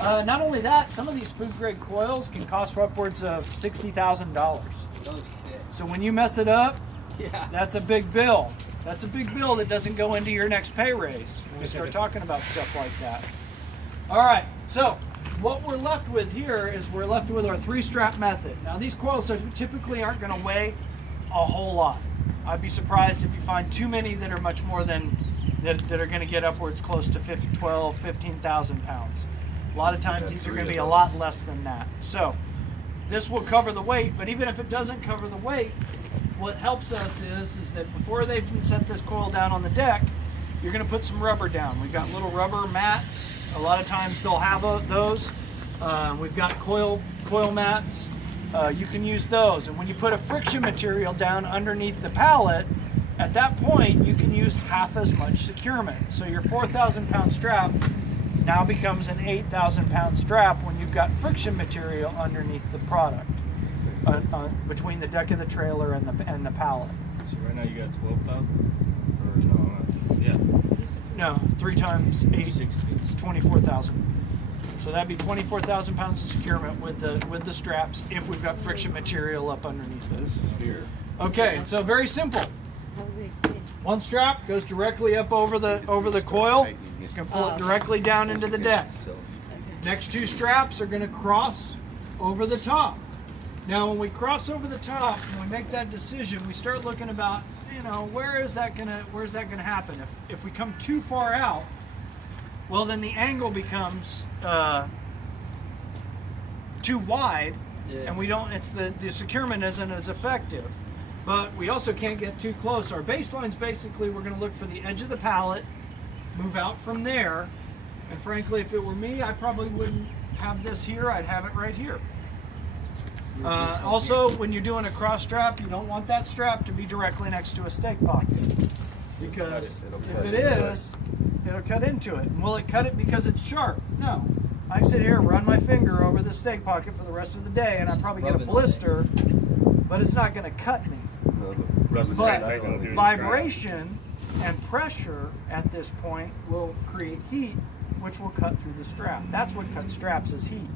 Not only that, some of these food grade coils can cost upwards of $60,000. Oh shit. So when you mess it up, Yeah. that's a big bill. That's a big bill that doesn't go into your next pay raise. We start talking about stuff like that. All right, so what we're left with here is we're left with our 3-strap method. Now these coils typically aren't going to weigh a whole lot. I'd be surprised if you find too many that are much more than that are going to get upwards close to 15,000 pounds. A lot of times these are going to be a lot less than that. So this will cover the weight, but even if it doesn't cover the weight, what helps us is that before they even set this coil down on the deck, you're going to put some rubber down. We've got little rubber mats. A lot of times they'll have those. We've got coil mats. You can use those. And when you put a friction material down underneath the pallet, at that point you can use half as much securement. So your 4,000 pound strap now becomes an 8,000 pound strap when you've got friction material underneath the product. Between the deck of the trailer and the pallet. So right now you got 12,000? Or no? Yeah. No, 3 times 8, 60. 24,000. So that'd be 24,000 pounds of securement with the straps if we've got friction material up underneath it. This is here. Okay, so very simple. One strap goes directly up over the coil. You can pull it directly down into the deck. Next 2 straps are going to cross over the top. Now, when we cross over the top and we make that decision, we start looking about, where's that gonna happen? If we come too far out, well, then the angle becomes too wide, and we don't. The securement isn't as effective. But we also can't get too close. Our baseline's basically we're going to look for the edge of the pallet, move out from there, and frankly, if it were me, I probably wouldn't have this here. I'd have it right here. Also, when you're doing a cross strap, you don't want that strap to be directly next to a stake pocket, because if it is, it'll cut into it. And will it cut it because it's sharp? No. I can sit here and run my finger over the stake pocket for the rest of the day, and I probably get a blister, but it's not going to cut me. But vibration and pressure at this point will create heat, which will cut through the strap. That's what cuts straps, is heat,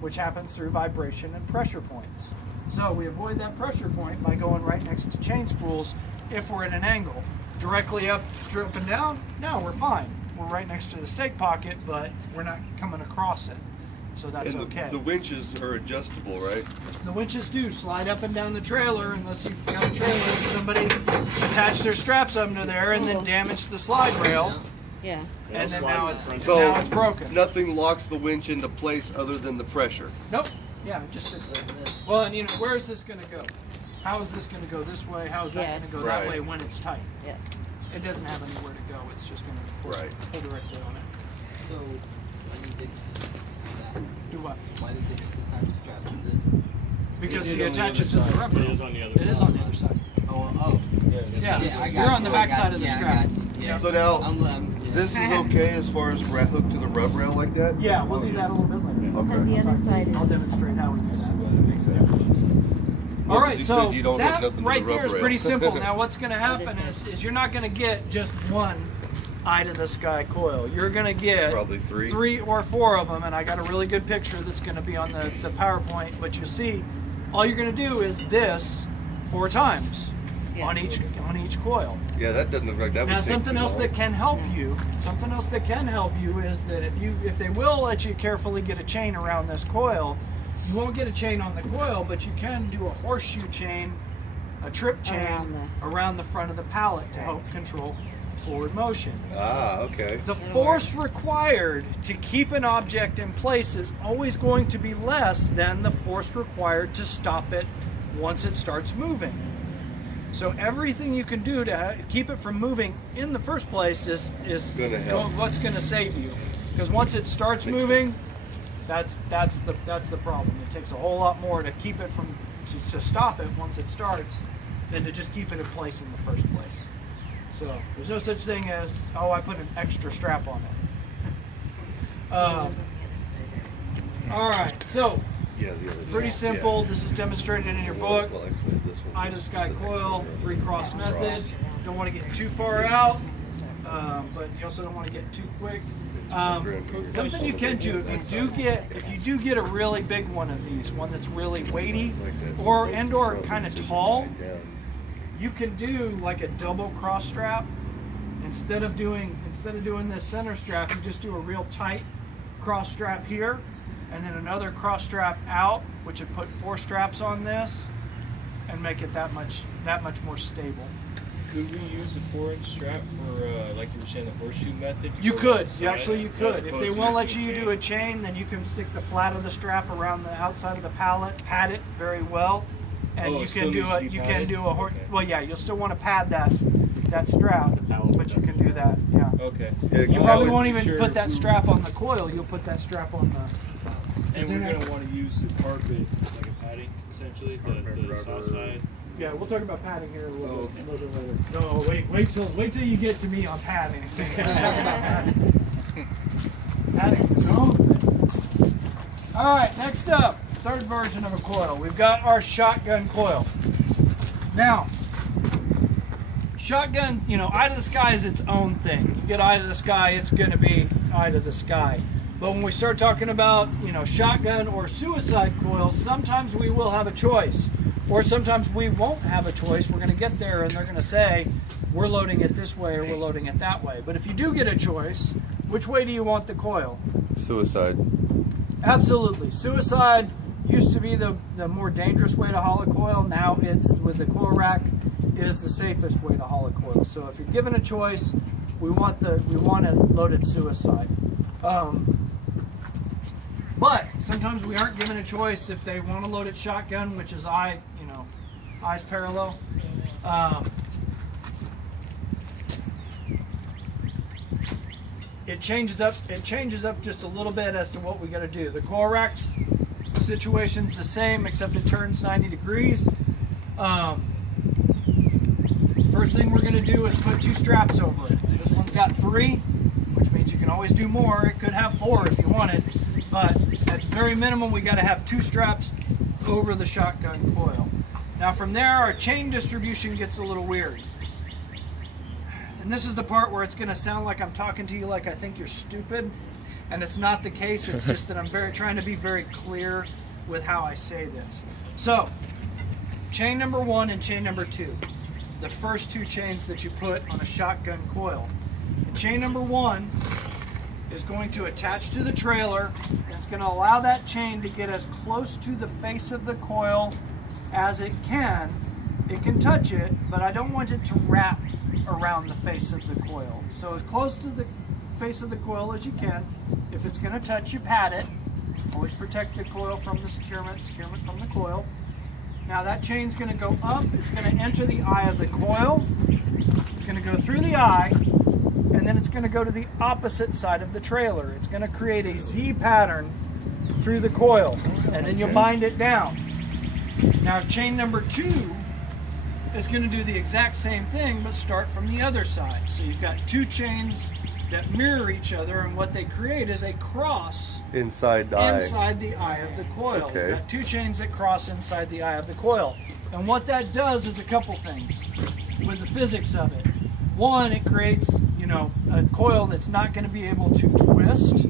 which happens through vibration and pressure points. So we avoid that pressure point by going right next to chain spools if we're at an angle. Directly up and down, no, we're fine. We're right next to the stake pocket, but we're not coming across it. So that's okay. The winches are adjustable, right? The winches do slide up and down the trailer, unless you've got a trailer and somebody attached their straps under there and then damaged the slide rail. Yeah. And then now it's So broken. nothing locks the winch into place other than the pressure. Nope. Yeah, it just sits there. Well, and where is this going to go? How is this going to go this way? How is that going to go that way when it's tight? Yeah. It doesn't have anywhere to go. It's just going to pull directly on it. So, why did they just do that? Do what? Why did they just attach a strap to this? Because you attach it to the rubber. It is on the other side. It is on the other side. Oh. Yeah, I got you're on the you, back I got side of the you, I strap. got you. Yeah. So now, yeah. this is okay as far as hooked to the rub rail like that? Yeah, we'll do that a little bit later. Okay. And the other side I'll is. demonstrate how we do that. Well, All 'cause right, you so said you don't hook that nothing to right the there rub is rail. pretty simple. Now what's going to happen is you're not going to get just one eye to the sky coil. You're going to get Probably 3. 3 or 4 of them, and I got a really good picture that's going to be on the PowerPoint, but you'll see all you're going to do is this 4 times on each coil. Yeah, that doesn't look like that would Now take something too else long. that can help you, is that if they will let you carefully get a chain around this coil, you won't get a chain on the coil, but you can do a horseshoe chain, a trip chain around the front of the pallet to help control forward motion. Ah, okay. The force required to keep an object in place is always going to be less than the force required to stop it once it starts moving. So everything you can do to keep it from moving in the first place is what's going to save you. Because once it starts moving, that's the problem. It takes a whole lot more to keep it to stop it once it starts than to just keep it in place in the first place. So there's no such thing as, oh, I put an extra strap on it. All right, so pretty simple. This is demonstrated in your book. Eye to sky coil, 3-cross method. Don't want to get too far out, but you also don't want to get too quick. Something you can do if you do get a really big one of these, one that's really weighty or kind of tall, you can do like a double cross strap. Instead of doing this center strap, you just do a real tight cross strap here, and then another cross strap out, which would put 4 straps on this, and make it that much more stable. Could we use a 4-inch strap for, like you were saying, the horseshoe method? You could. So Actually, you could. If they opposed won't to let you chain. do a chain, then you can stick the flat of the strap around the outside of the pallet, pad it very well, and Oh, you it still can do needs to a be you can padded? do a Okay. well, yeah. You'll still want to pad that strap, but you can do that. Yeah. Okay. Yeah, You you probably have- won't even Sure. put that strap on the coil. You'll put that strap on the. And we're going to want to use the carpet like a padding, essentially, the saw side. Yeah, we'll talk about padding here a little, Oh, okay. bit later. No, wait till you get to me on padding. We'll talk about padding. Padding's its own thing. All right, next up, third version of a coil. We've got our shotgun coil. Now, shotgun, eye to the sky is its own thing. You get eye to the sky, it's going to be eye to the sky. But when we start talking about, shotgun or suicide coils, sometimes we will have a choice. Or sometimes we won't have a choice. We're going to get there and they're going to say, we're loading it this way or we're loading it that way. But if you do get a choice, which way do you want the coil? Suicide. Absolutely. Suicide used to be the more dangerous way to haul a coil. Now it's, with the coil rack, is the safest way to haul a coil. So if you're given a choice, we want it loaded suicide. But sometimes we aren't given a choice if they want to load it shotgun, which is eyes parallel. It changes up just a little bit as to what we got to do. The coil rack's situation's the same, except it turns 90 degrees. First thing we're going to do is put 2 straps over it. This one's got 3, which means you can always do more. It could have 4 if you wanted, but at the very minimum, we got to have 2 straps over the shotgun coil. Now from there, our chain distribution gets a little weird. And this is the part where it's going to sound like I'm talking to you like I think you're stupid, and it's not the case. It's just that I'm trying to be very clear with how I say this. So, chain number 1 and chain number 2, the first 2 chains that you put on a shotgun coil. And chain number 1 is going to attach to the trailer, and it's going to allow that chain to get as close to the face of the coil as it can. It can touch it, but I don't want it to wrap around the face of the coil. So as close to the face of the coil as you can. If it's going to touch, you pad it. Always protect the coil from the securement from the coil. Now that chain's going to go up. It's going to enter the eye of the coil. It's going to go through the eye, and then it's going to go to the opposite side of the trailer. It's going to create a Z pattern through the coil, and then you'll bind it down. Now chain number 2 is going to do the exact same thing, but start from the other side. So you've got 2 chains that mirror each other, and what they create is a cross Inside the eye. inside the eye of the coil. Okay. You've got 2 chains that cross inside the eye of the coil. And what that does is a couple things with the physics of it. One, it creates, a coil that's not going to be able to twist. 2,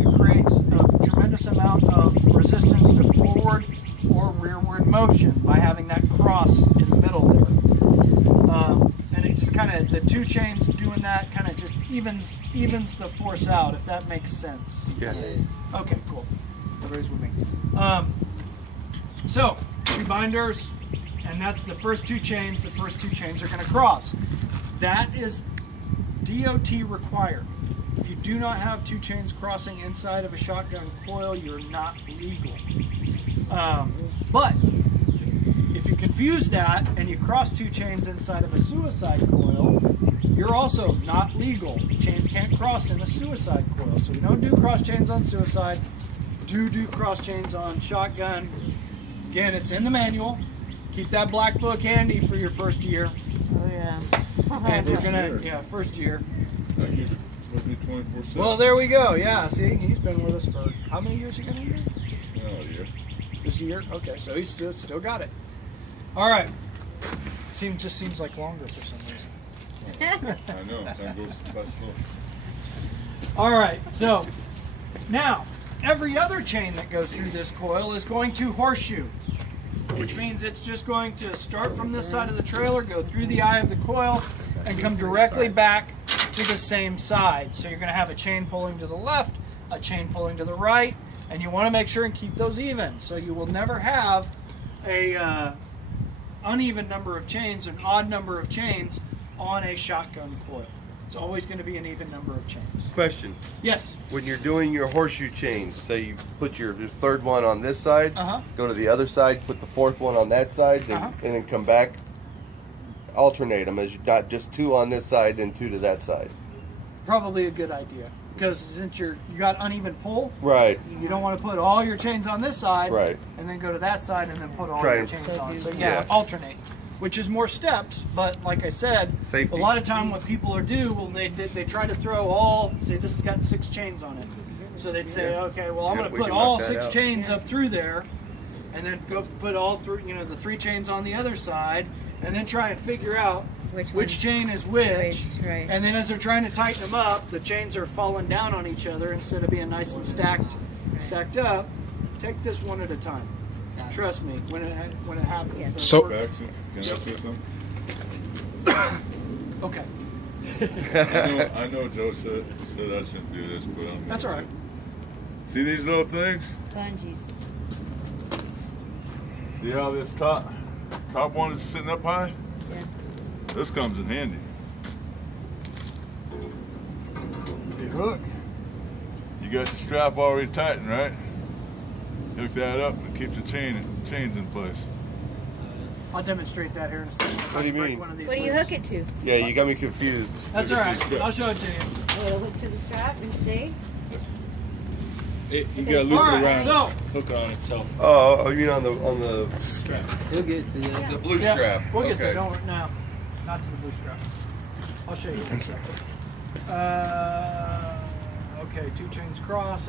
it creates a tremendous amount of resistance to forward or rearward motion by having that cross in the middle there. And it just kind of, the 2 chains doing that kind of just evens the force out, if that makes sense. Yeah. Okay, cool. Everybody's with me. So, 2 binders, and that's the first 2 chains. The first 2 chains are going to cross. That is DOT required. If you do not have 2 chains crossing inside of a shotgun coil, you're not legal. But if you confuse that and you cross 2 chains inside of a suicide coil, you're also not legal. Chains can't cross in a suicide coil. So we don't do cross chains on suicide. Do cross chains on shotgun. Again, it's in the manual. Keep that black book handy for your first year. Oh yeah. And we're gonna, first year. I keep it with me 24/7. Well, there we go. Yeah, see, he's been with us for how many years? You gonna be? Oh, yeah. This year? Okay, so he's still got it. All right. Just seems like longer for some reason. I know. Time goes by slow. All right, so now every other chain that goes through this coil is going to horseshoe, which means it's just going to start from this side of the trailer, go through the eye of the coil, and come directly back to the same side. So you're going to have a chain pulling to the left, a chain pulling to the right, and you want to make sure and keep those even. So you will never have a uneven number of chains, an odd number of chains on a shotgun coil. It's always going to be an even number of chains. Question. Yes. When you're doing your horseshoe chains, say you put your third one on this side, Uh-huh. go to the other side, put the fourth one on that side, Uh-huh. and then come back, alternate them as you not just two on this side, then two to that side. Probably a good idea, because since you got uneven pull, Right. you don't want to put all your chains on this side, Right. and then go to that side and then put all Try your and- chains on. So Yeah. alternate, which is more steps. But like I said, Safety. a lot of time what people are do, well, they try to throw all. Say this has got 6 chains on it, so they'd say, Yeah. okay, well I'm Yeah, going we to put can all knock that 6 out. chains up through there, and then go put all three, the 3 chains on the other side, and then try and figure out which chain is which, right. and then as they're trying to tighten them up, the chains are falling down on each other instead of being nice and stacked up. Take this one at a time. Trust me, when it happens. Yeah. So- Jackson, can I say something? Okay, I know Joe said I shouldn't do this, but I'm. that's all right. See these little things? Bungees. See how this top one is sitting up high? Yeah. This comes in handy. You hook. You got the strap already tightened, right? Hook that up and it keeps the chains in place. I'll demonstrate that here in a second. What do you Break mean? one of these What do you loose. hook it to? Yeah, you got me confused. That's all right. I'll show it to you. It'll hook to the strap and stay? You gotta loop All right, it around, so hook it on itself. Oh, you mean on the He'll get to that. the blue yeah, strap? we'll okay. get there. Don't no, not to the blue strap. I'll show you in a second. Okay, 2 chains cross.